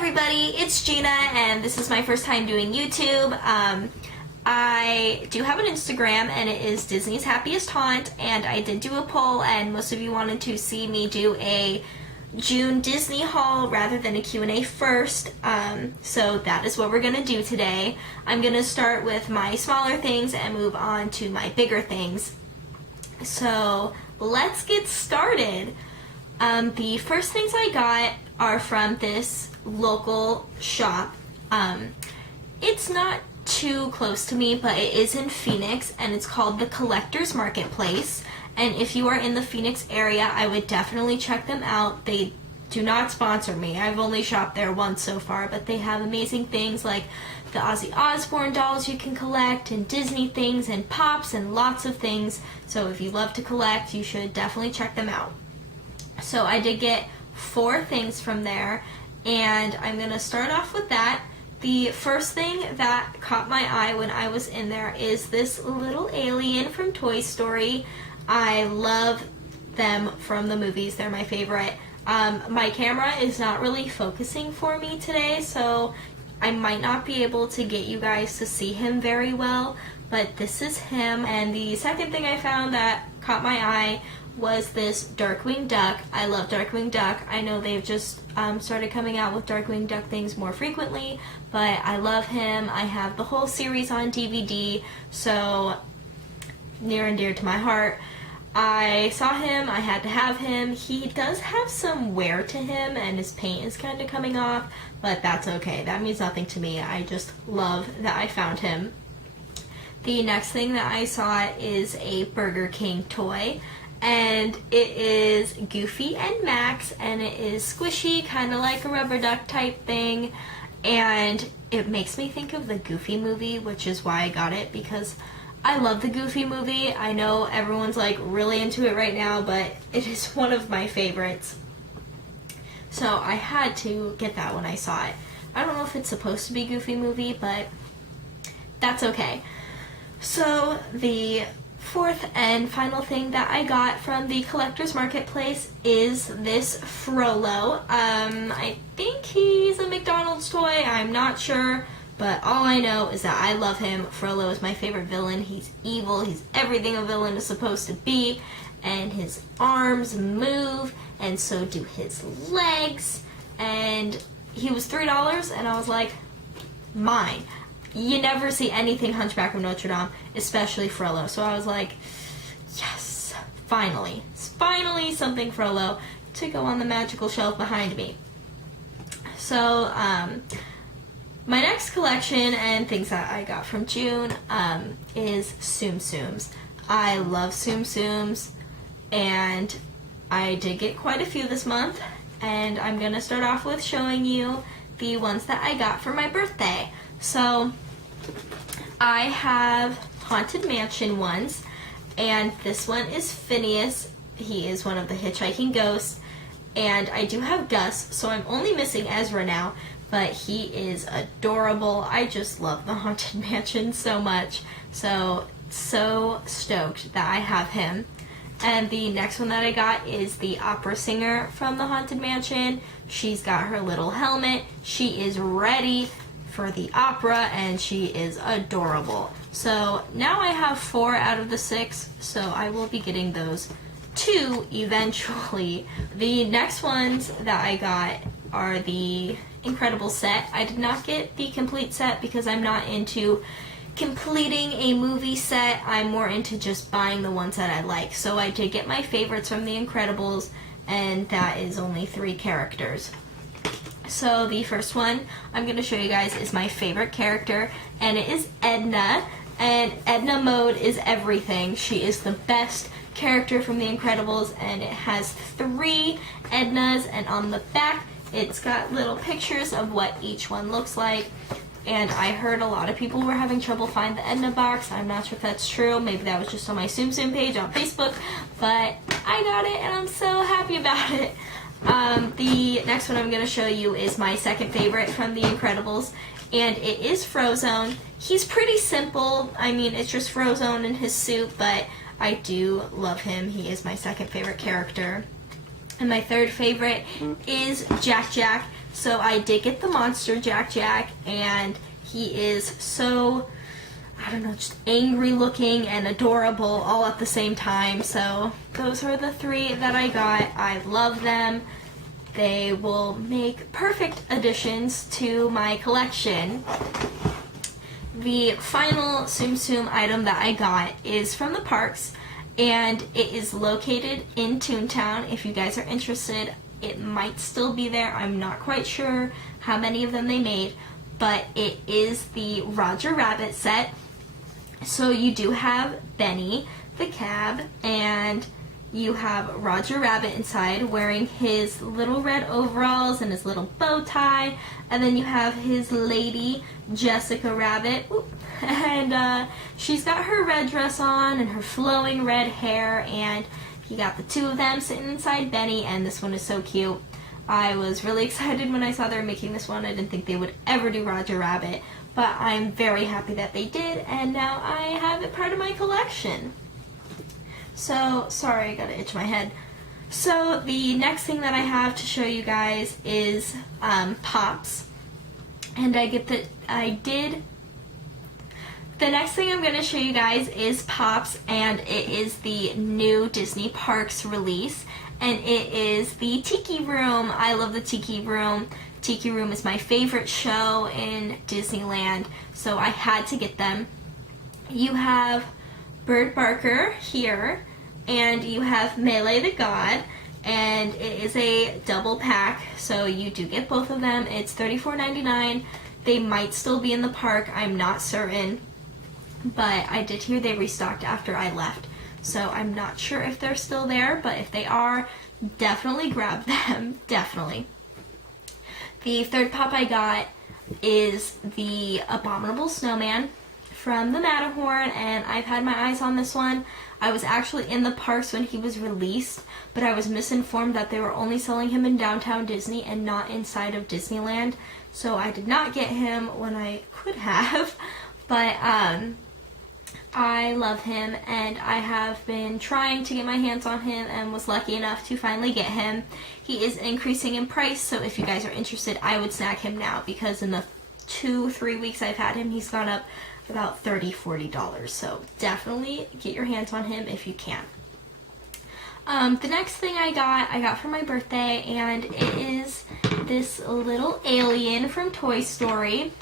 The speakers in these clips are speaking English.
everybody, it's Gina, and this is my first time doing YouTube. I do have an Instagram, and it is Disney's Happiest Haunt, and I did do a poll, and most of you wanted to see me do a June Disney haul rather than a Q&A first, so that is what we're going to do today. I'm going to start with my smaller things and move on to my bigger things. So let's get started. The first things I got are from this local shop. It's not too close to me, but it is in Phoenix, and it's called the Collectors Marketplace. And if you are in the Phoenix area, I would definitely check them out. They do not sponsor me. I've only shopped there once so far, but they have amazing things like the Ozzy Osbourne dolls you can collect, and Disney things, and pops, and lots of things. So if you love to collect, you should definitely check them out. So I did get 4 things from there, and I'm going to start off with that. The first thing that caught my eye when I was in there is this little alien from Toy Story. I love them from the movies. They're my favorite. My camera is not really focusing for me today, so I might not be able to get you guys to see him very well, but this is him. And the second thing I found that caught my eye was this Darkwing Duck. I love Darkwing Duck. I know they've just started coming out with Darkwing Duck things more frequently, but I love him. I have the whole series on DVD, so near and dear to my heart. I saw him, I had to have him. He does have some wear to him, and his paint is kind of coming off, but that's okay. That means nothing to me. I just love that I found him. The next thing that I saw is a Burger King toy, and it is Goofy and Max, and it is squishy, kind of like a rubber duck type thing, and it makes me think of the Goofy movie, which is why I got it, because I love the Goofy movie. I know everyone's like really into it right now, but it is one of my favorites. So I had to get that when I saw it. I don't know if it's supposed to be Goofy movie, but that's okay. So the fourth and final thing that I got from the Collectors Marketplace is this Frollo. I think he's a McDonald's toy. I'm not sure. But all I know is that I love him. Frollo is my favorite villain. He's evil. He's everything a villain is supposed to be. And his arms move, and so do his legs. And he was $3, and I was like, mine. You never see anything Hunchback of Notre Dame, especially Frollo. So I was like, yes, finally. Finally something Frollo to go on the magical shelf behind me. So, my next collection and things that I got from June is Tsum Tsums. I love Tsum Tsums, and I did get quite a few this month, and I'm going to start off with showing you the ones that I got for my birthday. So I have Haunted Mansion ones, and this one is Phineas. He is one of the hitchhiking ghosts, and I do have Gus, so I'm only missing Ezra now, but he is adorable. I just love the Haunted Mansion so much, so stoked that I have him. And the next one that I got is the opera singer from the Haunted Mansion. She's got her little helmet. She is ready for the opera, and she is adorable. So now I have 4 out of the 6, so I will be getting those 2 eventually. The next ones that I got are the Incredibles set. I did not get the complete set because I'm not into completing a movie set. I'm more into just buying the ones that I like. So I did get my favorites from the Incredibles, and that is only 3 characters. So the first one I'm going to show you guys is my favorite character, and it is Edna. And Edna Mode is everything. She is the best character from the Incredibles, and it has 3 Ednas, and on the back it's got little pictures of what each one looks like. And I heard a lot of people were having trouble finding the Edna box. I'm not sure if that's true. Maybe that was just on my Tsum Tsum page on Facebook. But I got it, and I'm so happy about it. The next one I'm going to show you is my second favorite from the Incredibles, and it is Frozone. He's pretty simple. I mean, it's just Frozone in his suit, but I do love him. He is my second favorite character. And my third favorite is Jack Jack. So I did get the monster Jack Jack, and he is so, I don't know, just angry looking and adorable all at the same time. So those are the three that I got. I love them. They will make perfect additions to my collection. The final Tsum Tsum item that I got is from the parks, and it is located in Toontown. If you guys are interested, it might still be there. I'm not quite sure how many of them they made, but it is the Roger Rabbit set. So you do have Benny the cab, and you have Roger Rabbit inside wearing his little red overalls and his little bow tie, and then you have his lady Jessica Rabbit, and she's got her red dress on and her flowing red hair, and you got the two of them sitting inside Benny, and this one is so cute. I was really excited when I saw they were making this one. I didn't think they would ever do Roger Rabbit, but I'm very happy that they did, and now I have it part of my collection. So, sorry, I gotta itch my head. So, the next thing that I have to show you guys is Pops. And the next thing I'm gonna show you guys is Pops, and it is the new Disney Parks release, and it is the Tiki Room. I love the Tiki Room. Tiki Room is my favorite show in Disneyland, so I had to get them. You have Bird Barker here, and you have Melee the God, and it is a double pack, so you do get both of them. It's $34.99. They might still be in the park, I'm not certain, but I did hear they restocked after I left, so I'm not sure if they're still there, but if they are, definitely grab them, definitely. The third pop I got is the Abominable Snowman from the Matterhorn, and I've had my eyes on this one. I was actually in the parks when he was released, but I was misinformed that they were only selling him in downtown Disney and not inside of Disneyland, so I did not get him when I could have, but I love him, and I have been trying to get my hands on him and was lucky enough to finally get him. He is increasing in price, so if you guys are interested, I would snag him now, because in the 2-3 weeks I've had him, he's gone up about $30-$40, so definitely get your hands on him if you can. The next thing I got for my birthday, and it is this little alien from Toy Story.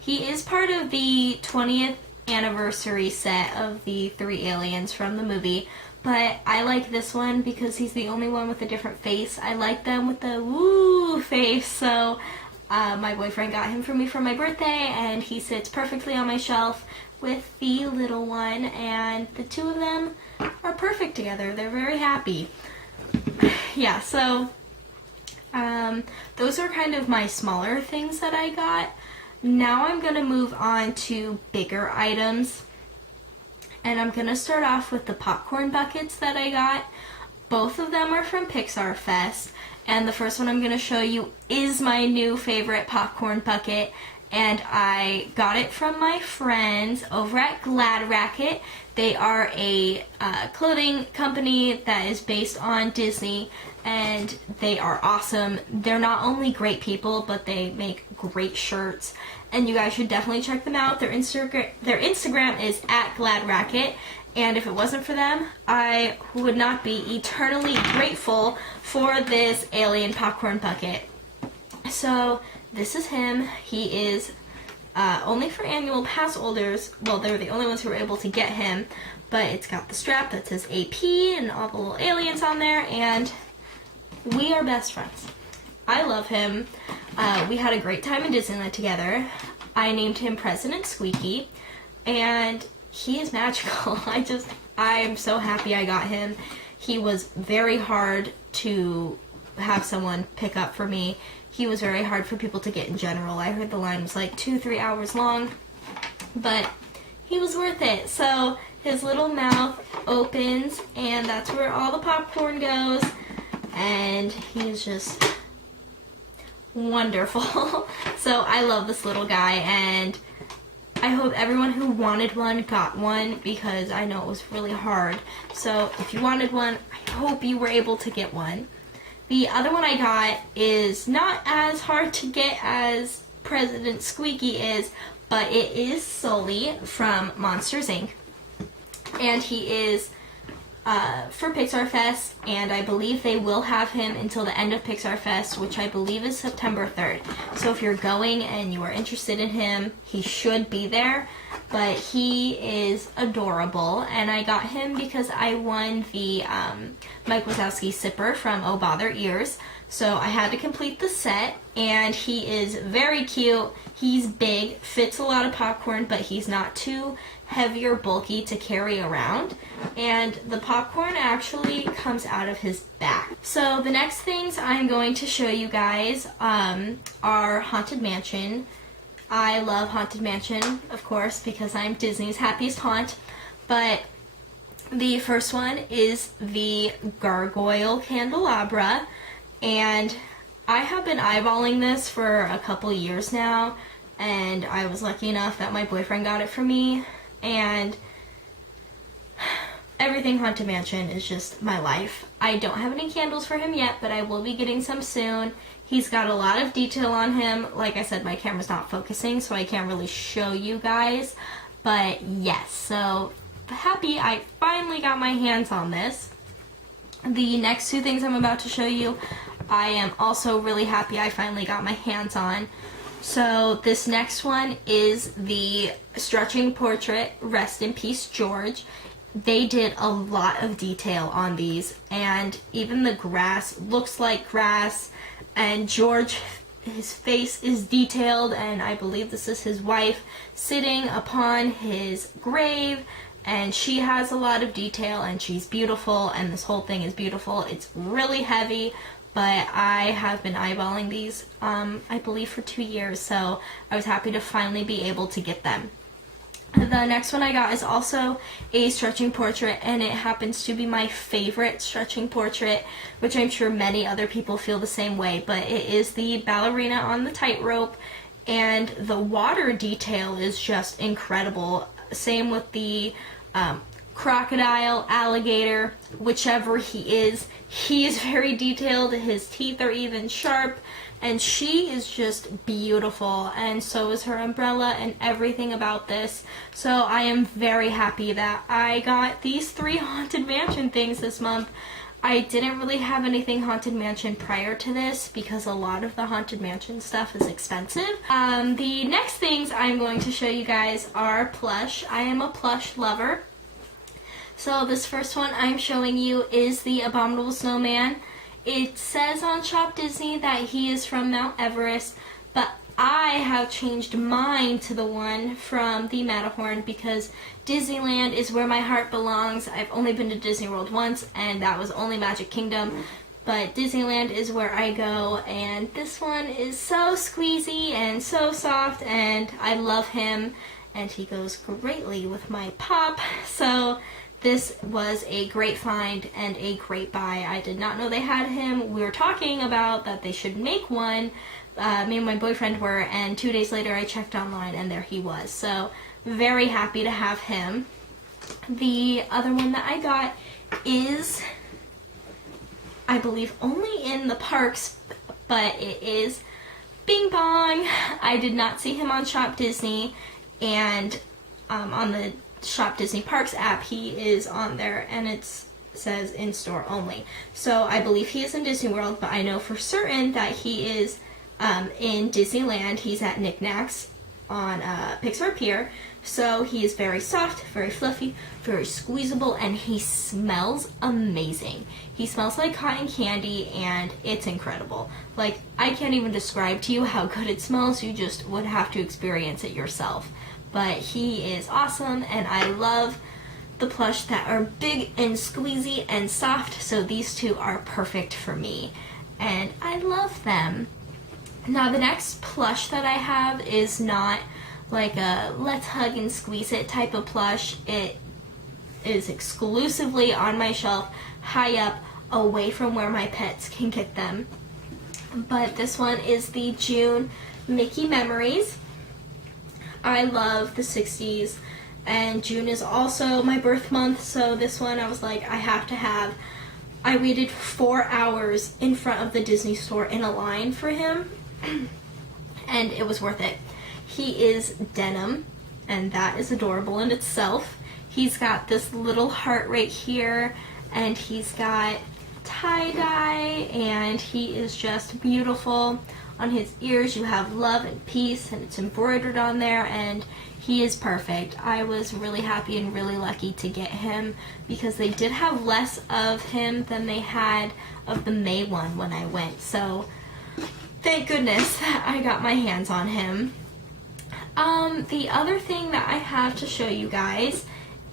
He is part of the 20th anniversary set of the 3 aliens from the movie, but I like this one because he's the only one with a different face. I like them with the woo face, so my boyfriend got him for me for my birthday, and he sits perfectly on my shelf with the little one, and the two of them are perfect together. They're very happy. Yeah, so those are kind of my smaller things that I got. Now I'm going to move on to bigger items, and I'm going to start off with the popcorn buckets that I got. Both of them are from Pixar Fest, and the first one I'm going to show you is my new favorite popcorn bucket, and I got it from my friends over at Glad Racket. They are a clothing company that is based on Disney, and they are awesome. They're not only great people, but they make great shirts, and you guys should definitely check them out. Their Instagram is @GladRacket, and if it wasn't for them, I would not be eternally grateful for this alien popcorn bucket. So this is him. He is only for annual pass holders. Well, they're the only ones who were able to get him, but it's got the strap that says AP and all the little aliens on there, and we are best friends. I love him. We had a great time in Disneyland together. I named him President Squeaky, and he is magical. I am so happy I got him. He was very hard to have someone pick up for me. He was very hard for people to get in general. I heard the line was like 2-3 hours long, but he was worth it. So his little mouth opens, and that's where all the popcorn goes, and he is just wonderful. So I love this little guy, and I hope everyone who wanted one got one, because I know it was really hard. So if you wanted one, I hope you were able to get one. The other one I got is not as hard to get as President Squeaky is, but it is Sully from Monsters, Inc. And he is for Pixar Fest, and I believe they will have him until the end of Pixar Fest, which I believe is September 3rd. So if you're going and you are interested in him, he should be there. But he is adorable, and I got him because I won the Mike Wazowski Sipper from Oh Bother Ears. So I had to complete the set, and he is very cute. He's big, fits a lot of popcorn, but he's not too heavy or bulky to carry around. And the popcorn actually comes out of his back. So the next things I'm going to show you guys are Haunted Mansion. I love Haunted Mansion, of course, because I'm Disney's happiest haunt. But the first one is the Gargoyle Candelabra. And I have been eyeballing this for a couple years now, and I was lucky enough that my boyfriend got it for me, and everything Haunted Mansion is just my life. I don't have any candles for him yet, but I will be getting some soon. He's got a lot of detail on him. Like I said, my camera's not focusing, so I can't really show you guys, but yes, so happy I finally got my hands on this. The next two things I'm about to show you, I am also really happy I finally got my hands on. So this next one is the Stretching Portrait, Rest in Peace George. They did a lot of detail on these, and even the grass looks like grass, and George, his face is detailed, and I believe this is his wife sitting upon his grave, and she has a lot of detail, and she's beautiful, and this whole thing is beautiful. It's really heavy, but I have been eyeballing these, I believe, for 2 years, so I was happy to finally be able to get them. The next one I got is also a stretching portrait, and it happens to be my favorite stretching portrait, which I'm sure many other people feel the same way, but it is the ballerina on the tightrope, and the water detail is just incredible. Same with the crocodile, alligator, whichever he is very detailed. His teeth are even sharp, and she is just beautiful, and so is her umbrella and everything about this. So I am very happy that I got these 3 Haunted Mansion things this month. I didn't really have anything Haunted Mansion prior to this because a lot of the Haunted Mansion stuff is expensive. The next things I'm going to show you guys are plush. I am a plush lover. So this first one I'm showing you is the Abominable Snowman. It says on Shop Disney that he is from Mount Everest, but I have changed mine to the one from the Matterhorn because Disneyland is where my heart belongs. I've only been to Disney World once, and that was only Magic Kingdom, but Disneyland is where I go, and this one is so squeezy and so soft, and I love him, and he goes greatly with my pop, so this was a great find and a great buy. I did not know they had him. We were talking about that they should make one. Me and my boyfriend were, and 2 days later I checked online and there he was. So very happy to have him. The other one that I got is, I believe, only in the parks, but it is Bing Bong. I did not see him on Shop Disney, and on the Shop Disney Parks app, he is on there, and it says in store only. So I believe he is in Disney World, but I know for certain that he is in Disneyland. He's at Knick Knacks on Pixar Pier. So he is very soft, very fluffy, very squeezable, and he smells amazing. He smells like cotton candy, and it's incredible. Like, I can't even describe to you how good it smells. You just would have to experience it yourself. But he is awesome, and I love the plush that are big and squeezy and soft, so these two are perfect for me, and I love them. Now the next plush that I have is not like a let's hug and squeeze it type of plush. It is exclusively on my shelf, high up, away from where my pets can get them. But this one is the June Mickey Memories. I love the 60s, and June is also my birth month, so this one I was like, I have to have. I waited 4 hours in front of the Disney store in a line for him, and it was worth it. He is denim, and that is adorable in itself. He's got this little heart right here, and he's got tie-dye, and he is just beautiful. On his ears you have love and peace, and it's embroidered on there, and he is perfect. I was really happy and really lucky to get him because they did have less of him than they had of the May one when I went. So thank goodness I got my hands on him. The other thing that I have to show you guys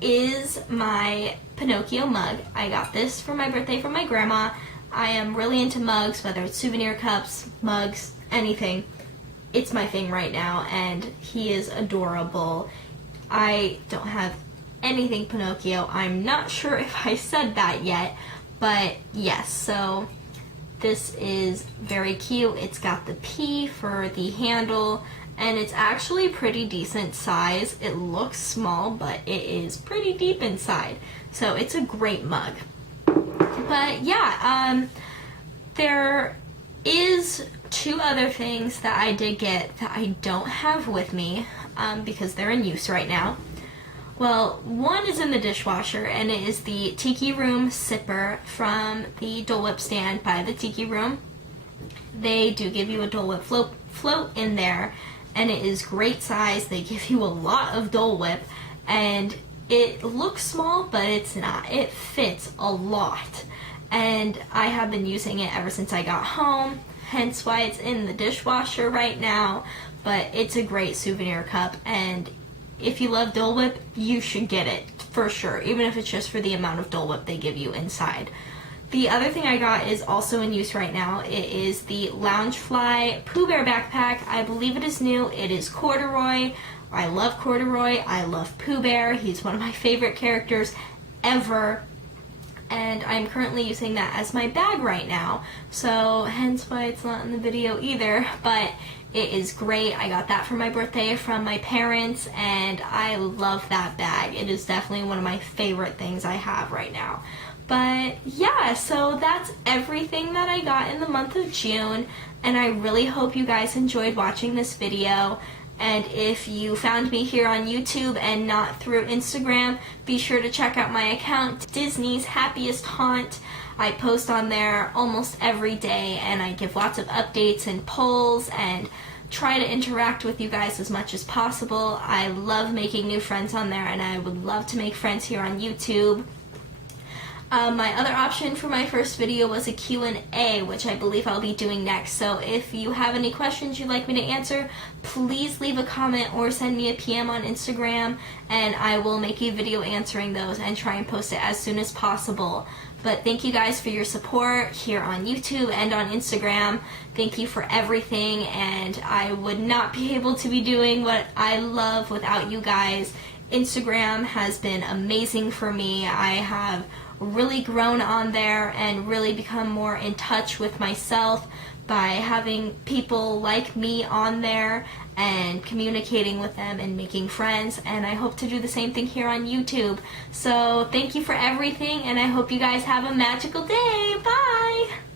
is my Pinocchio mug. I got this for my birthday from my grandma. I am really into mugs, whether it's souvenir cups, mugs, anything. It's my thing right now, and he is adorable. I don't have anything Pinocchio. I'm not sure if I said that yet, but yes, so this is very cute. It's got the P for the handle, and it's actually pretty decent size. It looks small, but it is pretty deep inside, so it's a great mug. But yeah, there is 2 other things that I did get that I don't have with me because they're in use right now. Well, one is in the dishwasher, and it is the Tiki Room sipper from the Dole Whip stand by the Tiki Room. They do give you a Dole Whip float in there, and it is great size. They give you a lot of Dole Whip, and it looks small, but it's not. It fits a lot, and I have been using it ever since I got home, hence why it's in the dishwasher right now. But it's a great souvenir cup, and if you love Dole Whip, you should get it for sure, even if it's just for the amount of Dole Whip they give you inside. The other thing I got is also in use right now. It is the Loungefly Pooh Bear backpack. I believe it is new. It is corduroy. I love corduroy. I love Pooh Bear. He's one of my favorite characters ever. And I'm currently using that as my bag right now. So hence why it's not in the video either. But it is great. I got that for my birthday from my parents, and I love that bag. It is definitely one of my favorite things I have right now. But yeah, so that's everything that I got in the month of June, and I really hope you guys enjoyed watching this video. And if you found me here on YouTube and not through Instagram, be sure to check out my account, Disney's Happiest Haunt. I post on there almost every day, and I give lots of updates and polls and try to interact with you guys as much as possible. I love making new friends on there, and I would love to make friends here on YouTube. My other option for my first video was a Q&A, which I believe I'll be doing next. So if you have any questions you'd like me to answer, please leave a comment or send me a PM on Instagram, and I will make a video answering those and try and post it as soon as possible. But thank you guys for your support here on YouTube and on Instagram. Thank you for everything, and I would not be able to be doing what I love without you guys. Instagram has been amazing for me. I have really grown on there and really become more in touch with myself by having people like me on there and communicating with them and making friends, and I hope to do the same thing here on YouTube. So thank you for everything, and I hope you guys have a magical day. Bye!